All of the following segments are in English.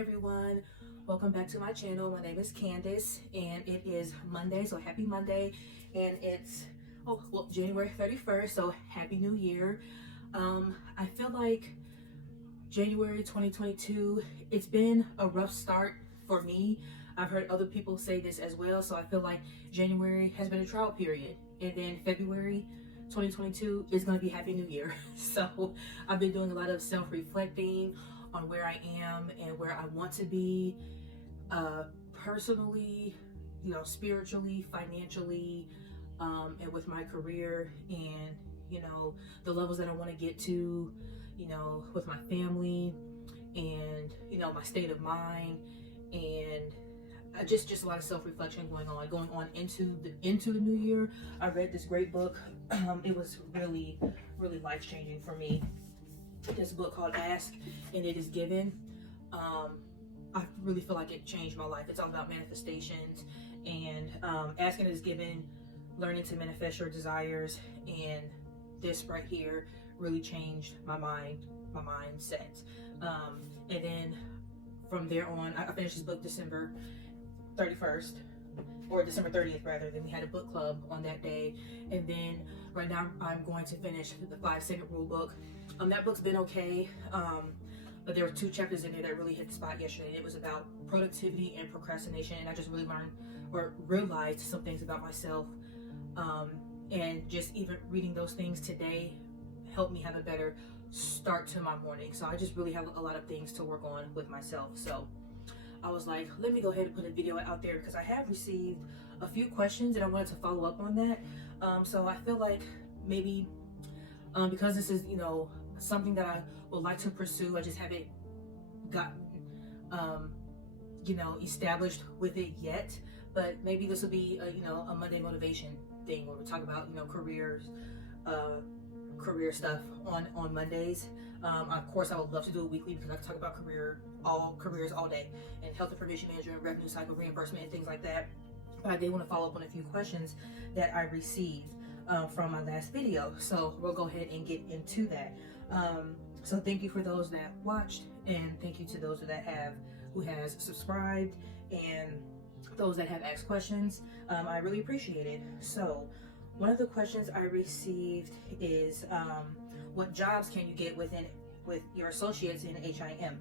everyone, welcome back to my channel. My name is Candace and it is Monday, so happy Monday. And it's January 31st, so happy new year. I feel like January 2022, it's been a rough start for me. I've heard other people say this as well, so I feel like January has been a trial period, and then February 2022 is going to be Happy New Year. So I've been doing a lot of self-reflecting on where I am and where I want to be, personally, spiritually, financially, and with my career, and the levels that I want to get to, with my family, and my state of mind, and just a lot of self-reflection going on into the new year. I read this great book. It was really life-changing for me. This book called Ask and It Is Given. I really feel like it changed my life. It's all about manifestations, and Ask and It Is Given, learning to manifest your desires. And this right here really changed my mindset. And then from there on, I finished this book December 31st, or December 30th rather. Then we had a book club on that day, and then right now I'm going to finish the 5-Second Rule book. That book's been okay, but there were 2 chapters in there that really hit the spot yesterday. It was about productivity and procrastination, and I just really learned or realized some things about myself, and just even reading those things today helped me have a better start to my morning. So I just really have a lot of things to work on with myself. So I was like, let me go ahead and put a video out there because I have received a few questions and I wanted to follow up on that. So I feel like maybe because this is something that I would like to pursue, I just haven't gotten established with it yet. But maybe this will be a Monday motivation thing where we talk about career stuff on Mondays. Of course, I would love to do it weekly because I can talk about careers all day, and health information management, revenue cycle reimbursement, and things like that. But I did want to follow up on a few questions that I received from my last video, so we'll go ahead and get into that. So thank you for those that watched, and thank you to those who has subscribed, and those that have asked questions. I really appreciate it. So one of the questions I received is, what jobs can you get with your associates in HIM?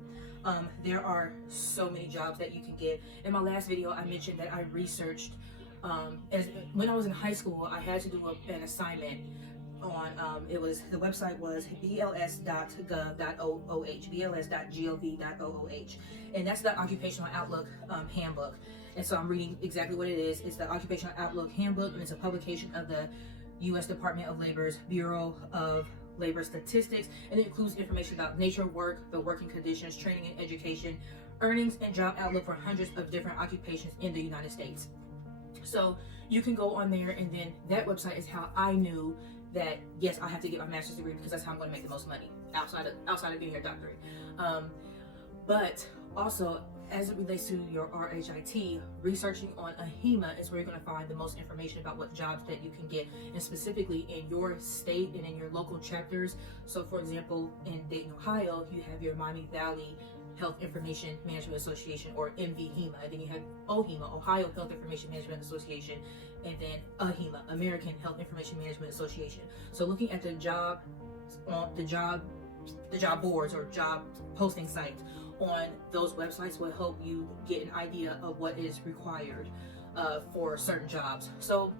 There are so many jobs that you can get. In my last video, I mentioned that I researched, when I was in high school, I had to do an assignment on, the website was bls.gov.ooh, and that's the Occupational Outlook handbook. And so I'm reading exactly what it is. It's the Occupational Outlook handbook, and it's a publication of the U.S. Department of Labor's Bureau of Labor Statistics, and it includes information about nature of work, the working conditions, training and education, earnings, and job outlook for hundreds of different occupations in the United States. So you can go on there, and then that website is how I knew that yes, I have to get my master's degree because that's how I'm going to make the most money outside of getting your doctorate. But also, as it relates to your RHIT, researching on AHIMA is where you're going to find the most information about what jobs that you can get, and specifically in your state and in your local chapters. So for example, in Dayton, Ohio, you have your Miami Valley Health Information Management Association, or MVHIMA, and then you have OHIMA, Ohio Health Information Management Association, and then AHIMA, American Health Information Management Association. So looking at the job boards or job posting sites on those websites will help you get an idea of what is required for certain jobs. So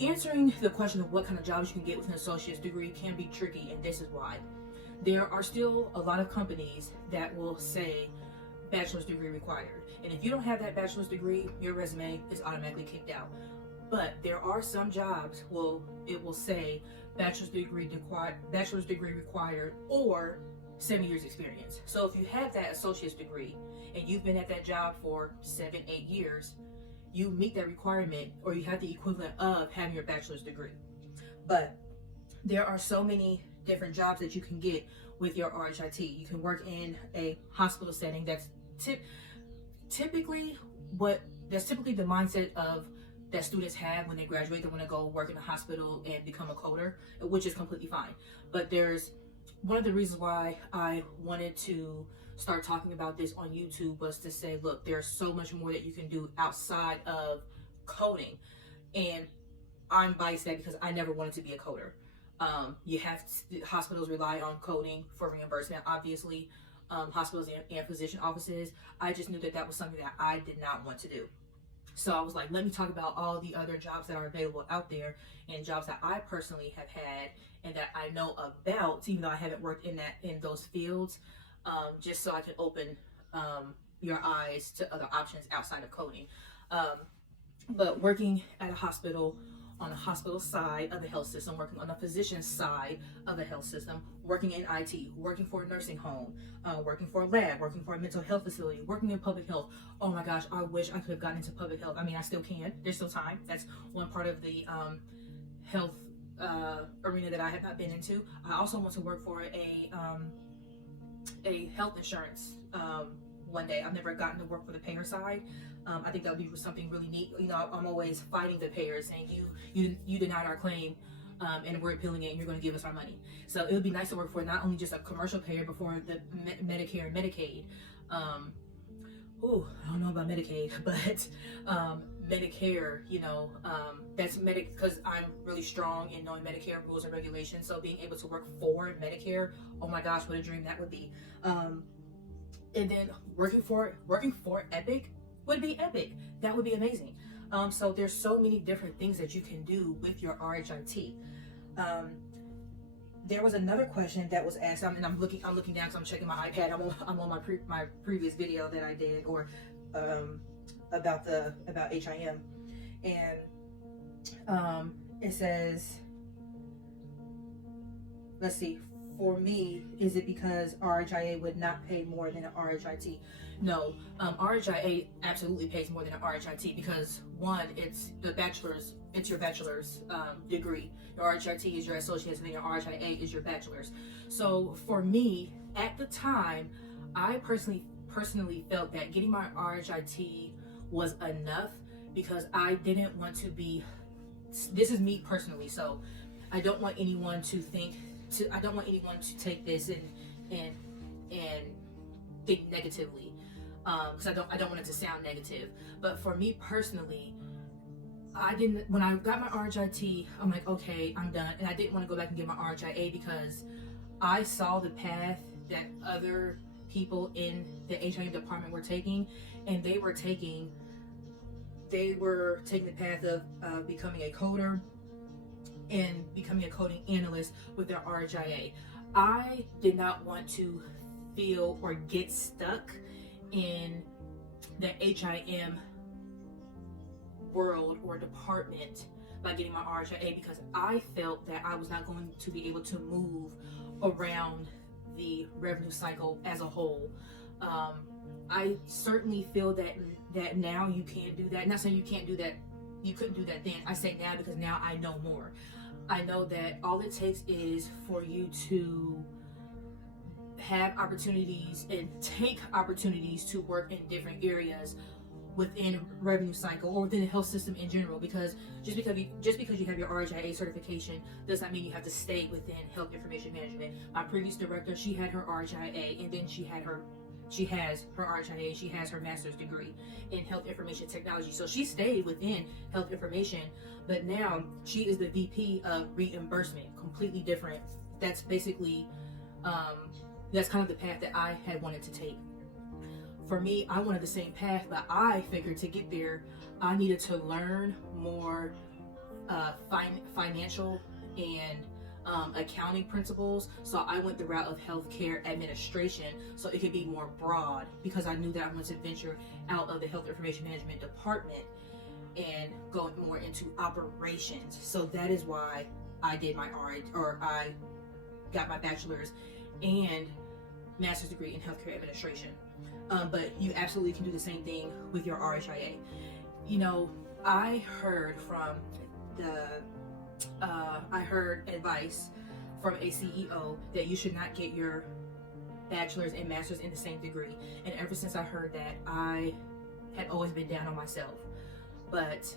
answering the question of what kind of jobs you can get with an associate's degree can be tricky, and this is why. There are still a lot of companies that will say bachelor's degree required, and if you don't have that bachelor's degree, your resume is automatically kicked out. But there are some jobs it will say bachelor's degree required or 7 years experience. So if you have that associate's degree and you've been at that job for 7-8 years, you meet that requirement, or you have the equivalent of having your bachelor's degree. But there are so many different jobs that you can get with your RHIT. You can work in a hospital setting. That's typically the mindset of that students have when they graduate. They want to go work in a hospital and become a coder, which is completely fine. But there's one of the reasons why I wanted to start talking about this on YouTube was to say, look, there's so much more that you can do outside of coding. And I'm biased that because I never wanted to be a coder. Hospitals rely on coding for reimbursement, obviously. Hospitals and physician offices. I just knew that that was something that I did not want to do. So I was like, let me talk about all the other jobs that are available out there and jobs that I personally have had and that I know about, even though I haven't worked in those fields, just so I can open your eyes to other options outside of coding. But working at a hospital, on the hospital side of the health system, working on the physician side of the health system, working in IT, working for a nursing home, working for a lab, working for a mental health facility, working in public health. Oh my gosh, I wish I could have gotten into public health. I mean, I still can. There's still time. That's one part of the health arena that I have not been into. I also want to work for a health insurance one day. I've never gotten to work for the payer side. I think that would be something really neat. You know, I'm always fighting the payers, saying you denied our claim, and we're appealing it, and you're going to give us our money. So it would be nice to work for not only just a commercial payer, but for the Medicare and Medicaid. I don't know about Medicaid, but Medicare, you know, that's because I'm really strong in knowing Medicare rules and regulations. So being able to work for Medicare, oh my gosh, what a dream that would be. And then working for Epic would be epic. That would be amazing. So there's so many different things that you can do with your RHIT. There was another question that was asked, and I'm looking down because I'm checking my iPad. I'm on my previous video that I did, or about HIM, and it says, let's see. For me, is it because RHIA would not pay more than an RHIT? No, RHIA absolutely pays more than an RHIT because one, it's your bachelor's degree. Your RHIT is your associate's, and then your RHIA is your bachelor's. So for me, at the time, I personally felt that getting my RHIT was enough because I didn't want to be. This is me personally, so I don't want anyone to take this and think negatively, because I don't want it to sound negative. But for me personally, when I got my RHIT, I'm like, okay, I'm done, and I didn't want to go back and get my RHIA because I saw the path that other people in the HIM department were taking, and they were taking the path of becoming a coder and becoming a coding analyst with their RHIA. I did not want to feel or get stuck in the HIM world or department by getting my RHIA because I felt that I was not going to be able to move around the revenue cycle as a whole. I certainly feel that now you can do that. Not saying you can't do that, you couldn't do that then. I say now because now I know more. I know that all it takes is for you to have opportunities and take opportunities to work in different areas within revenue cycle or within the health system in general, because just because you have your RHIA certification does not mean you have to stay within health information management. My previous director, she had her RHIA, and then she has her RHIA, she has her master's degree in health information technology. So she stayed within health information, but now she is the VP of reimbursement, completely different. That's basically, that's kind of the path that I had wanted to take. For me, I wanted the same path, but I figured to get there, I needed to learn more financial and accounting principles. So I went the route of healthcare administration, so it could be more broad, because I knew that I wanted to venture out of the health information management department and go more into operations. So that is why I did my I got my bachelor's and master's degree in healthcare administration. But you absolutely can do the same thing with your RHIA. You know, I heard advice from a CEO that you should not get your bachelor's and master's in the same degree. And ever since I heard that, I had always been down on myself. But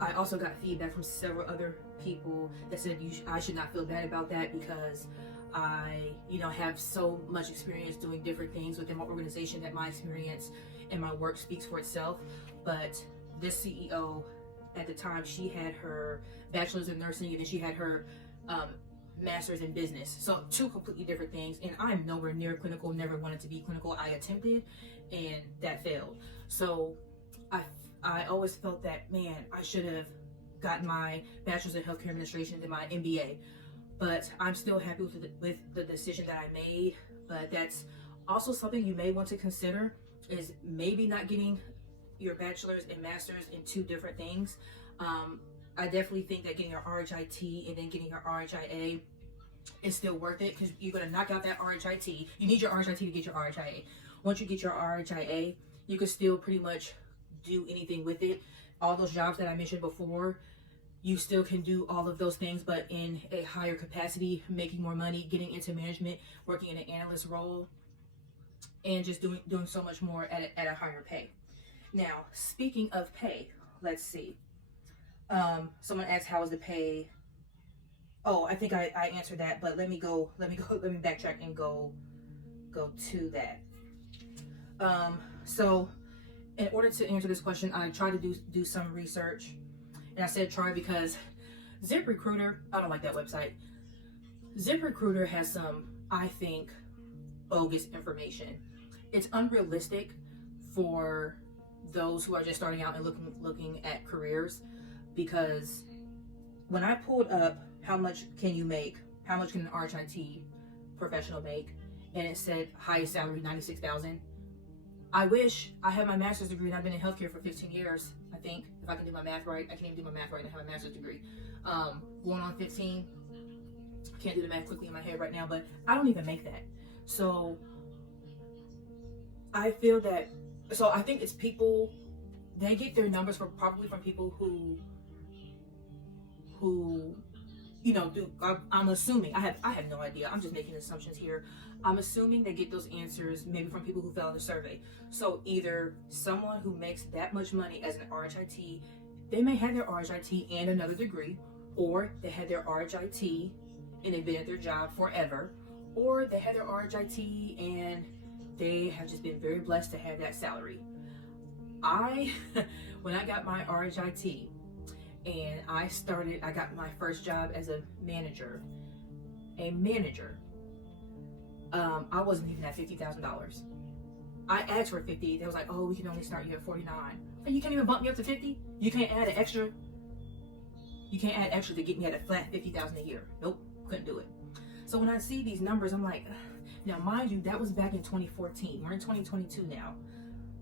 I also got feedback from several other people that said I should not feel bad about that, because I, have so much experience doing different things within my organization that my experience and my work speaks for itself. But this CEO at the time, she had her bachelor's in nursing and then she had her master's in business. So two completely different things. And I'm nowhere near clinical, never wanted to be clinical. I attempted and that failed. So I always felt that, man, I should have gotten my bachelor's in healthcare administration and my MBA. But I'm still happy with the decision that I made. But that's also something you may want to consider, is maybe not getting your bachelor's and master's in two different things. I definitely think that getting your RHIT and then getting your RHIA is still worth it, because you're going to knock out that RHIT. You need your RHIT to get your RHIA. Once you get your RHIA, you can still pretty much do anything with it. All those jobs that I mentioned before, you still can do all of those things, but in a higher capacity, making more money, getting into management, working in an analyst role, and just doing so much more at a higher pay. Now, speaking of pay, let's see. Someone asked, how is the pay? Oh, I think I answered that, but let me backtrack and go to that. So in order to answer this question, I tried to do some research. And I said try because ZipRecruiter, I don't like that website. ZipRecruiter has some, I think, bogus information. It's unrealistic for those who are just starting out and looking at careers, because when I pulled up how much can you make, how much can an RHIT professional make, and it said highest salary $96,000. I wish I had my master's degree and I've been in healthcare for 15 years. I think, if I can do my math right. I can't even do my math right and I have a master's degree. Going on 15. I can't do the math quickly in my head right now, but I don't even make that. So I feel that, I think it's people, they get their numbers probably from people who I'm assuming, I have no idea, I'm just making assumptions here. I'm assuming they get those answers maybe from people who fill out the survey. So either someone who makes that much money as an RHIT, they may have their RHIT and another degree, or they had their RHIT and they've been at their job forever, or they had their RHIT and they have just been very blessed to have that salary. When I got my RHIT and I got my first job as a manager. I wasn't even at $50,000. I asked for 50. They was like, oh, we can only start you at 49. And you can't even bump me up to 50? You can't add extra to get me at a flat 50,000 a year. Nope, couldn't do it. So when I see these numbers, I'm like, now mind you, that was back in 2014. We're in 2022 now.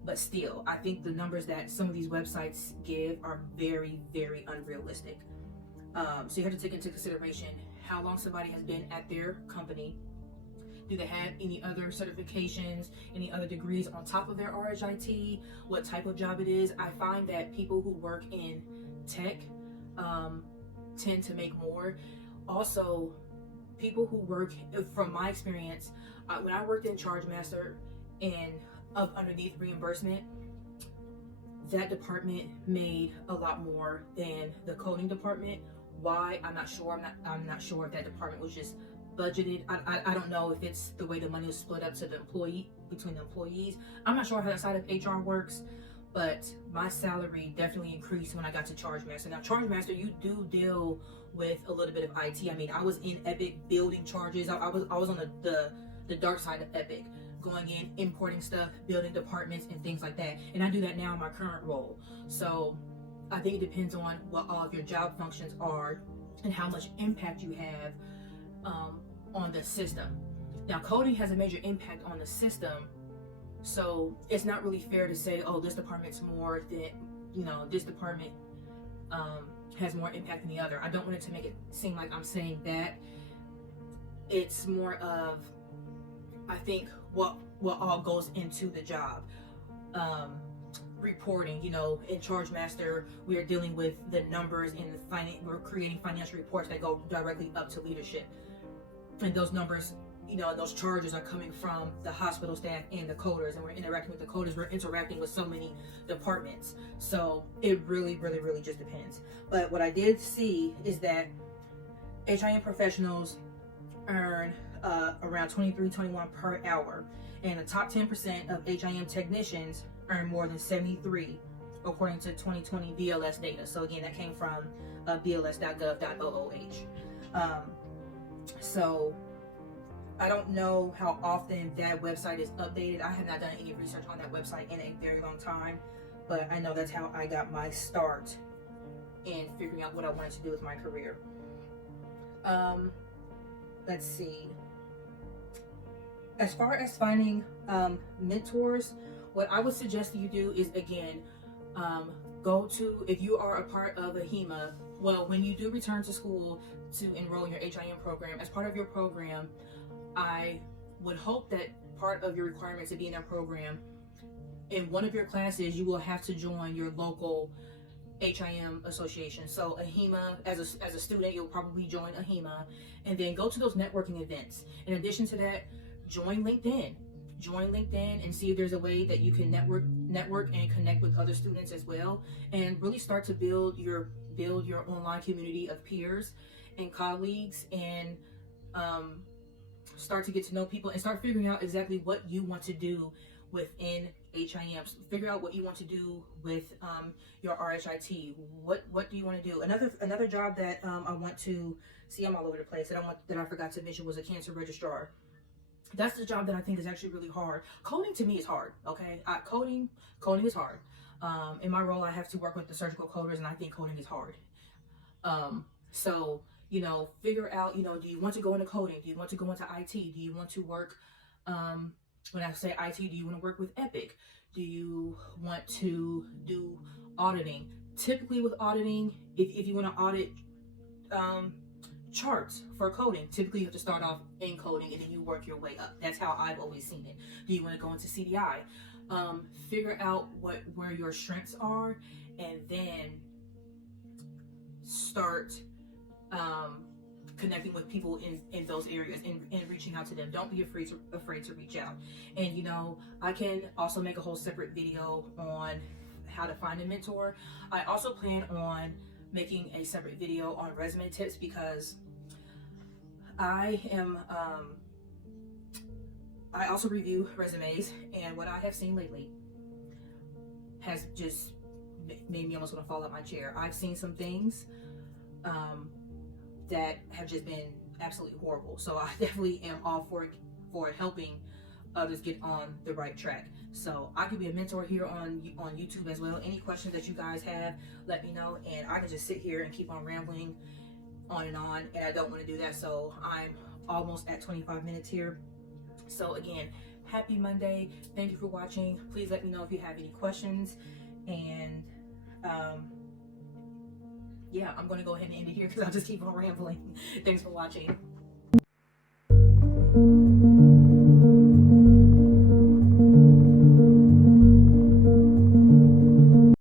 But still, I think the numbers that some of these websites give are very, very unrealistic. So you have to take into consideration how long somebody has been at their company. Do they have any other certifications, any other degrees on top of their RHIT? What type of job it is? I find that people who work in tech tend to make more. Also, people who work, from my experience, when I worked in Charge Master and up underneath reimbursement, that department made a lot more than the coding department. Why? I'm not sure. I'm not sure if that department was just budgeted. I don't know if it's the way the money was split up to between the employees. I'm not sure how that side of HR works, but my salary definitely increased when I got to Charge Master. Now, Charge Master, you do deal with a little bit of IT. I mean, I was in Epic building charges. I was on the dark side of Epic, going in, importing stuff, building departments and things like that. And I do that now in my current role. So I think it depends on what all of your job functions are and how much impact you have on the system. Now, coding has a major impact on the system, so it's not really fair to say, oh, this department's more than, this department has more impact than the other. I don't want it to make it seem like I'm saying that. It's more of, I think, what all goes into the job. Reporting, in Charge Master, we are dealing with the numbers in we're creating financial reports that go directly up to leadership. And those numbers, those charges are coming from the hospital staff and the coders, and we're interacting with the coders. We're interacting with so many departments. So it really, really, really just depends. But what I did see is that HIM professionals earn around 23, 21 per hour. And the top 10% of HIM technicians earn more than 73, according to 2020 BLS data. So again, that came from bls.gov.ooh. So I don't know how often that website is updated. I have not done any research on that website in a very long time, but I know that's how I got my start in figuring out what I wanted to do with my career. Let's see. As far as finding mentors, what I would suggest that you do is, again, go to, if you are a part of a HEMA, well, when you do return to school to enroll in your HIM program, as part of your program, I would hope that part of your requirement to be in that program, in one of your classes, you will have to join your local HIM association. So a HEMA, as a student, you'll probably join a HEMA, and then go to those networking events. In addition to that, join LinkedIn and see if there's a way that you can network and connect with other students as well, and really start to build your online community of peers and colleagues, and start to get to know people and start figuring out exactly what you want to do within HIM. Figure out what you want to do with your RHIT. What do you want to do? Another job that I want to see, I'm all over the place, that I forgot to mention, was a cancer registrar. That's the job that I think is actually really hard. Coding to me is hard, okay? Coding is hard. In my role, I have to work with the surgical coders, and I think coding is hard. So, figure out, do you want to go into coding? Do you want to go into IT? Do you want to work, when I say IT, do you want to work with Epic? Do you want to do auditing? Typically with auditing, if you want to audit charts for coding, typically you have to start off in coding and then you work your way up. That's how I've always seen it. Do you want to go into CDI? Figure out where your strengths are, and then start connecting with people in those areas and reaching out to them. Don't be afraid to reach out. And I can also make a whole separate video on how to find a mentor. I also plan on making a separate video on resume tips, because I also review resumes, and what I have seen lately has just made me almost want to fall out my chair. I've seen some things that have just been absolutely horrible. So I definitely am all for helping others get on the right track. So I could be a mentor here on YouTube as well. Any questions that you guys have, let me know, and I can just sit here and keep on rambling on, and I don't want to do that. So I'm almost at 25 minutes here. So again, happy Monday. Thank you for watching. Please let me know if you have any questions, and yeah, I'm going to go ahead and end it here because I'll just keep on rambling. Thanks for watching.